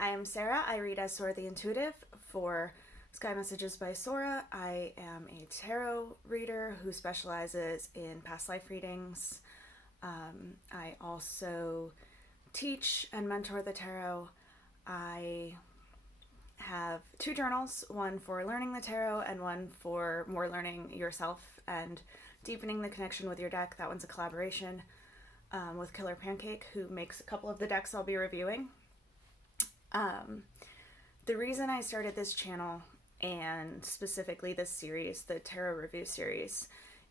I am Sarah. I read as Sora the Intuitive for Sky Messages by Sora. I am a tarot reader who specializes in past life readings. I also teach and mentor the tarot. I have two journals, one for learning the tarot and one for more learning yourself and deepening the connection with your deck. That one's a collaboration with Killer Pancake, who makes a couple of the decks I'll be reviewing. The reason I started this channel, and specifically this series, the tarot review series,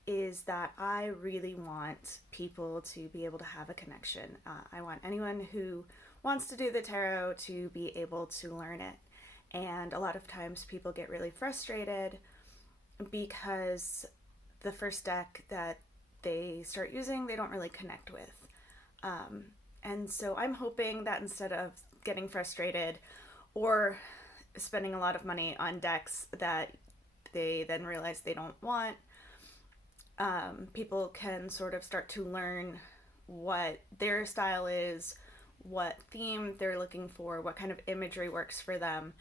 is that I really want people to be able to have a connection. I want anyone who wants to do the tarot to be able to learn it. And a lot of times people get really frustrated because the first deck that they start using, they don't really connect with. And so I'm hoping that instead of getting frustrated or spending a lot of money on decks that they then realize they don't want, people can sort of start to learn what their style is, what theme they're looking for, what kind of imagery works for them,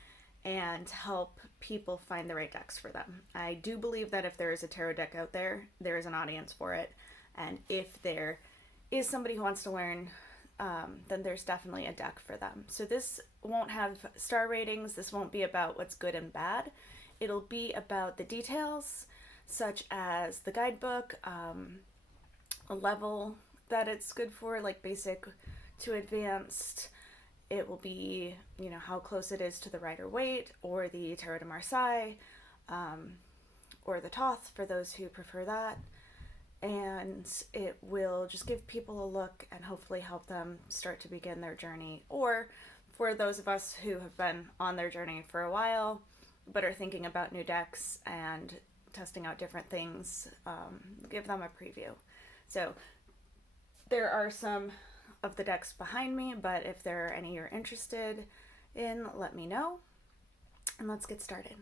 and help people find the right decks for them. I do believe that if there is a tarot deck out there, there is an audience for it. And if there is somebody who wants to learn, then there's definitely a deck for them. So this won't have star ratings. This won't be about what's good and bad. It'll be about the details, such as the guidebook, a level that it's good for, like basic to advanced. It will be, how close it is to the Rider-Waite or the Tarot de Marseille, or the Thoth for those who prefer that. And it will just give people a look and hopefully help them start to begin their journey. Or for those of us who have been on their journey for a while, but are thinking about new decks and testing out different things, give them a preview. So there are some of the decks behind me, but if there are any you're interested in, let me know. And let's get started.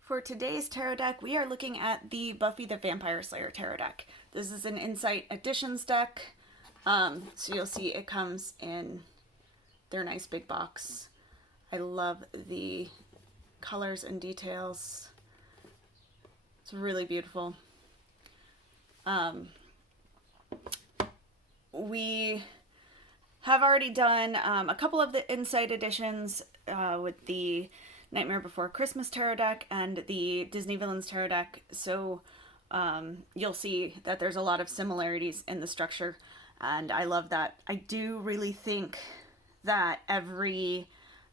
For today's tarot deck, we are looking at the Buffy the Vampire Slayer tarot deck. This is an Insight Editions deck. So you'll see it comes in their nice big box. I love the colors and details. It's really beautiful. We have already done a couple of the Insight editions with the Nightmare Before Christmas tarot deck and the Disney Villains tarot deck, so you'll see that there's a lot of similarities in the structure, and I love that. I do really think that every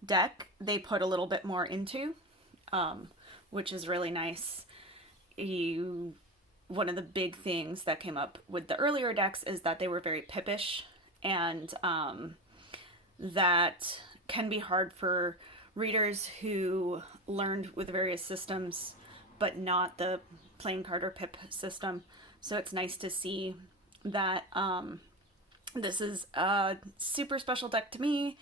deck they put a little bit more into, which is really nice. One of the big things that came up with the earlier decks is that they were very pippish, and that can be hard for readers who learned with various systems, but not the plain card or pip system. So it's nice to see that this is a super special deck to me.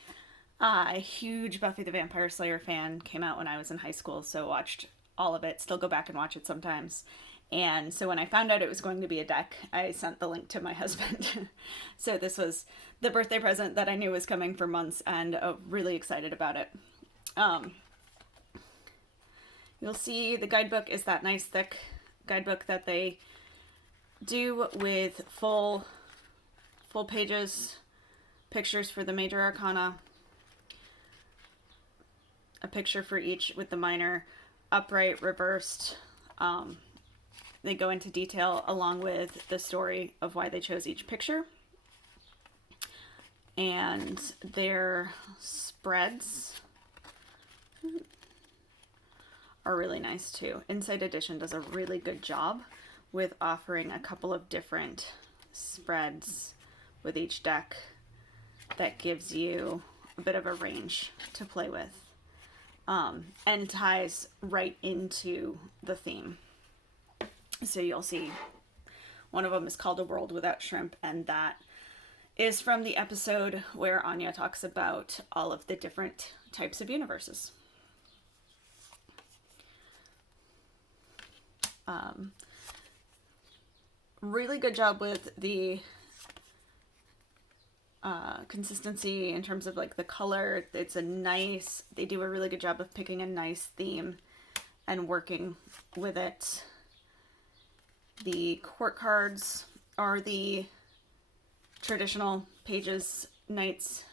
A huge Buffy the Vampire Slayer fan, came out when I was in high school, so watched all of it, still go back and watch it sometimes. And so when I found out it was going to be a deck, I sent the link to my husband. So this was the birthday present that I knew was coming for months, and really excited about it. You'll see the guidebook is that nice thick guidebook that they do with full pages, pictures for the major arcana, a picture for each with the minor, upright, reversed. They go into detail along with the story of why they chose each picture. And their spreads are really nice too. Insight Edition does a really good job with offering a couple of different spreads with each deck that gives you a bit of a range to play with, and ties right into the theme. So you'll see one of them is called A World Without Shrimp, and that is from the episode where Anya talks about all of the different types of universes. Really good job with the consistency in terms of like the color. It's a nice, they do a really good job of picking a nice theme and working with it. The court cards are the traditional pages, knights,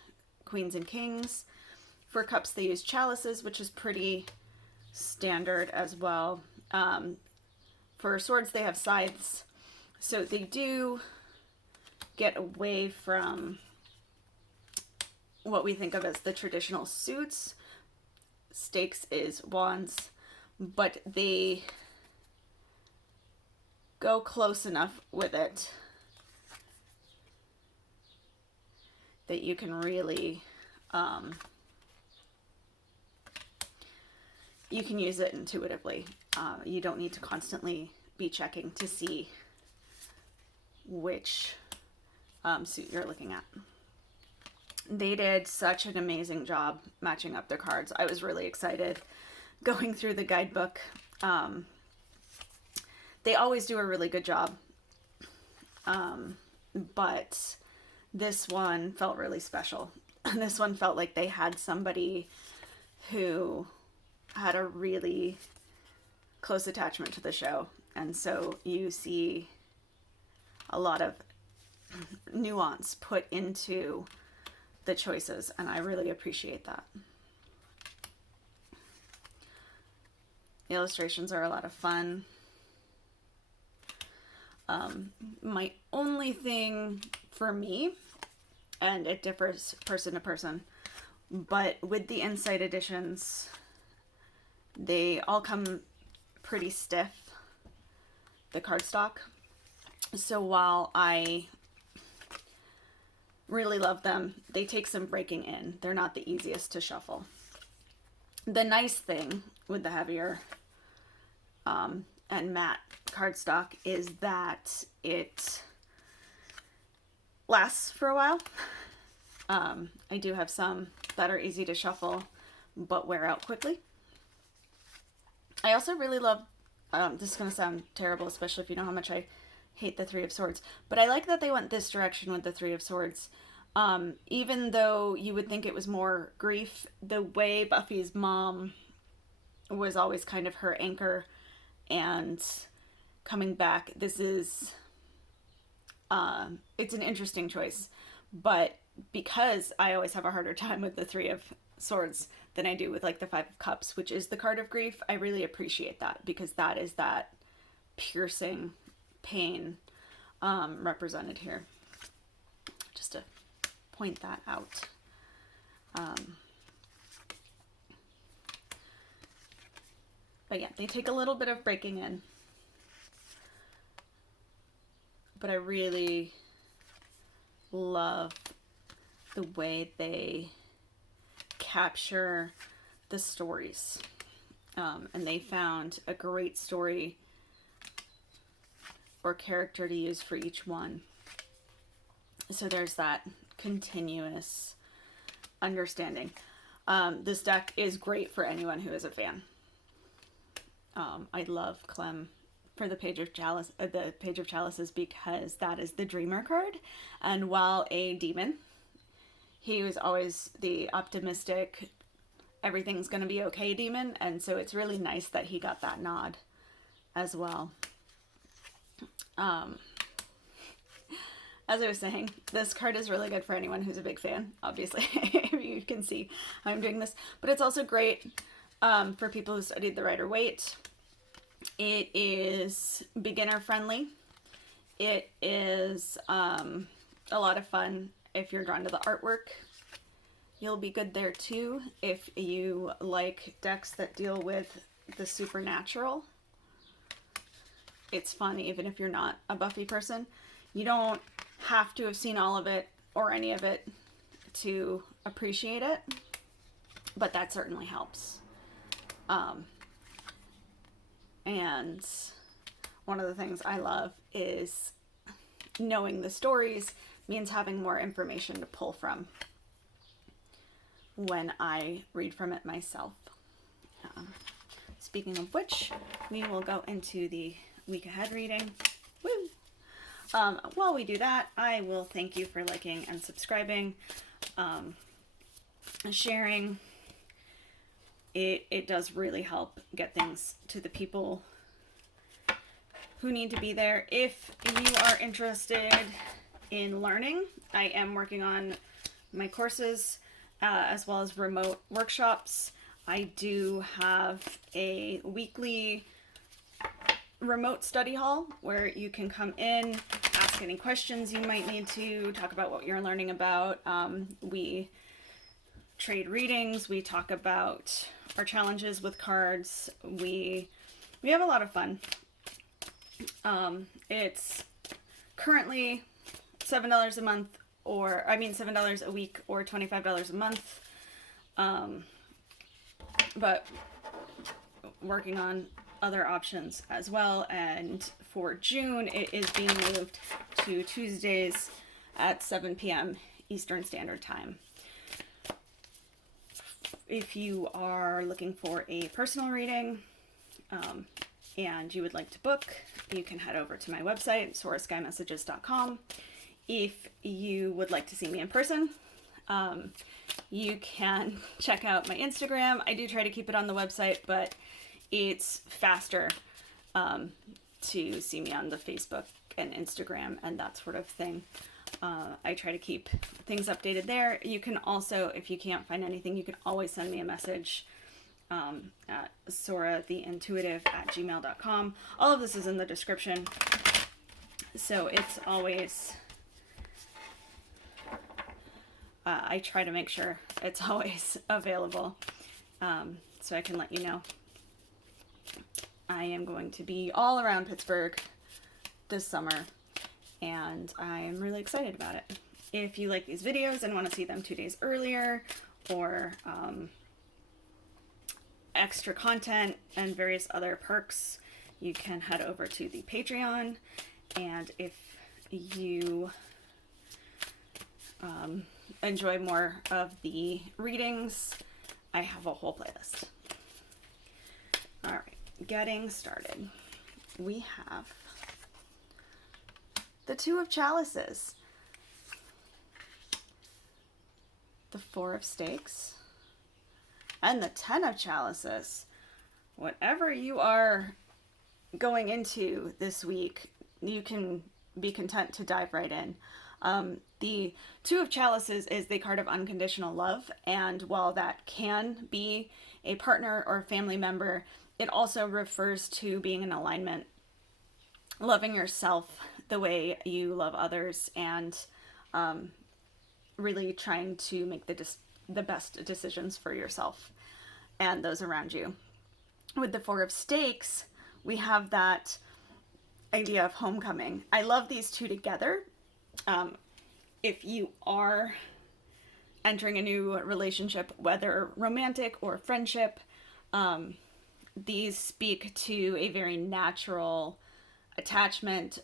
queens, and kings. For cups, they use chalices, which is pretty standard as well. For swords, they have scythes. So they do get away from what we think of as the traditional suits. Stakes is wands, but they go close enough with it that you can really, you can use it intuitively. You don't need to constantly be checking to see which suit you're looking at. They did such an amazing job matching up their cards. I was really excited going through the guidebook. They always do a really good job. But this one felt really special. This one felt like they had somebody who had a really close attachment to the show. And so you see a lot of nuance put into the choices, and I really appreciate that. The illustrations are a lot of fun. My only thing for me, and it differs person to person, but with the Insight editions, they all come pretty stiff, the cardstock. So while I really love them, they take some breaking in. They're not the easiest to shuffle. The nice thing with the heavier and matte cardstock is that it lasts for a while. I do have some that are easy to shuffle but wear out quickly. I also really love, this is going to sound terrible, especially if you know how much I hate the Three of Swords, but I like that they went this direction with the Three of Swords. Even though you would think it was more grief, the way Buffy's mom was always kind of her anchor and coming back, this is, it's an interesting choice, but because I always have a harder time with the Three of Swords than I do with like the Five of Cups, which is the card of grief, I really appreciate that, because that is that piercing pain represented here. Just to point that out. But yeah, they take a little bit of breaking in, but I really love the way they capture the stories. And they found a great story or character to use for each one. So there's that continuous understanding. This deck is great for anyone who is a fan. I love Clem for the Page of Chalices, because that is the Dreamer card. And while a demon, he was always the optimistic, everything's going to be okay demon. And so it's really nice that he got that nod as well. As I was saying, this card is really good for anyone who's a big fan, obviously. You can see how I'm doing this. But it's also great for people who studied the Rider-Waite. It is beginner friendly. It is a lot of fun if you're drawn to the artwork. You'll be good there too if you like decks that deal with the supernatural. It's fun even if you're not a Buffy person. You don't have to have seen all of it or any of it to appreciate it, but that certainly helps. And one of the things I love is knowing the stories means having more information to pull from when I read from it myself. Speaking of which, we will go into the week ahead reading. Woo! While we do that, I will thank you for liking and subscribing, sharing. It does really help get things to the people who need to be there. If you are interested in learning, I am working on my courses as well as remote workshops. I do have a weekly remote study hall where you can come in, ask any questions you might need to, talk about what you're learning about. We trade readings, we talk about our challenges with cards, we have a lot of fun. It's currently $7 a month, $7 a week or $25 a month. But working on other options as well. And for June, it is being moved to Tuesdays at 7 p.m. Eastern Standard Time. If you are looking for a personal reading and you would like to book, you can head over to my website, sorasskymessages.com. If you would like to see me in person, you can check out my Instagram. I do try to keep it on the website, but it's faster to see me on the Facebook and Instagram and that sort of thing. I try to keep things updated there. You can also, if you can't find anything, you can always send me a message at soratheintuitive@gmail.com. All of this is in the description, so it's always... I try to make sure it's always available, so I can let you know. I am going to be all around Pittsburgh this summer, and I'm really excited about it. If you like these videos and want to see them 2 days earlier, or extra content and various other perks, you can head over to the Patreon. And if you enjoy more of the readings, I have a whole playlist. All right, getting started. We have the Two of Chalices, the Four of Stakes, and the Ten of Chalices. Whatever you are going into this week, you can be content to dive right in. The Two of Chalices is the card of unconditional love, and while that can be a partner or family member, it also refers to being in alignment, loving yourself the way you love others, and really trying to make the best decisions for yourself and those around you. With the Four of Stakes, we have that idea of homecoming. I love these two together. If you are entering a new relationship, whether romantic or friendship, these speak to a very natural attachment.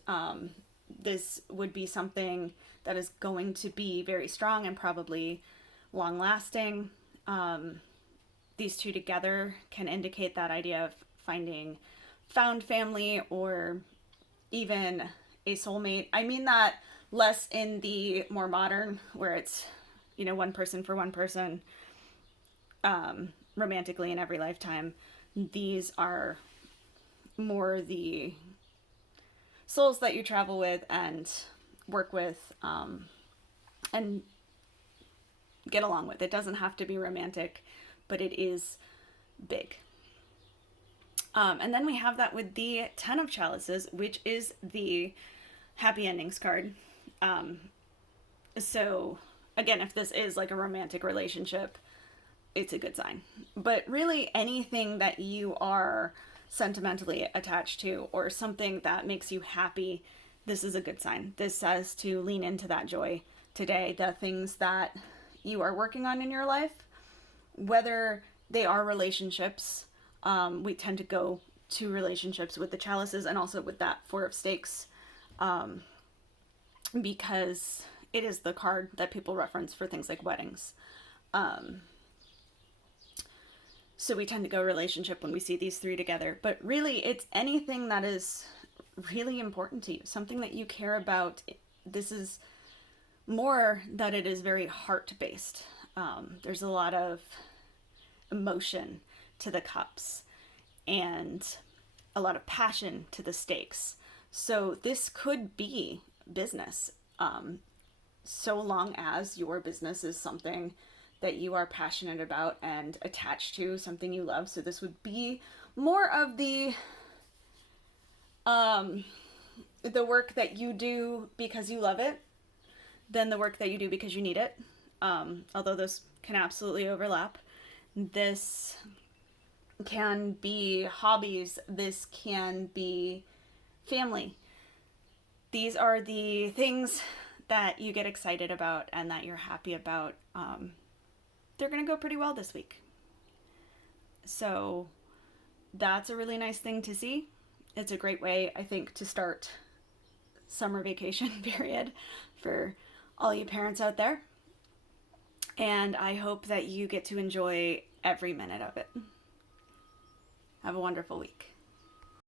This would be something that is going to be very strong and probably long lasting. These two together can indicate that idea of finding found family or even a soulmate. I mean that less in the more modern, where it's, one person for one person, romantically in every lifetime. These are more the souls that you travel with and work with, and get along with. It doesn't have to be romantic, but it is big. And then we have that with the Ten of Chalices, which is the happy endings card. So again, if this is like a romantic relationship, it's a good sign. But really anything that you are sentimentally attached to or something that makes you happy, this is a good sign. This says to lean into that joy today. The things that you are working on in your life, whether they are relationships, we tend to go to relationships with the chalices and also with that Four of Stakes, because it is the card that people reference for things like weddings. So we tend to go relationship when we see these three together, but really it's anything that is really important to you, something that you care about. This is more that it is very heart-based. There's a lot of emotion to the cups and a lot of passion to the stakes. So this could be business, so long as your business is something that you are passionate about and attached to, something you love. So this would be more of the work that you do because you love it than the work that you do because you need it. Although those can absolutely overlap. This can be hobbies. This can be family. These are the things that you get excited about and that you're happy about. They're going to go pretty well this week. So that's a really nice thing to see. It's a great way, I think, to start summer vacation period for all you parents out there. And I hope that you get to enjoy every minute of it. Have a wonderful week.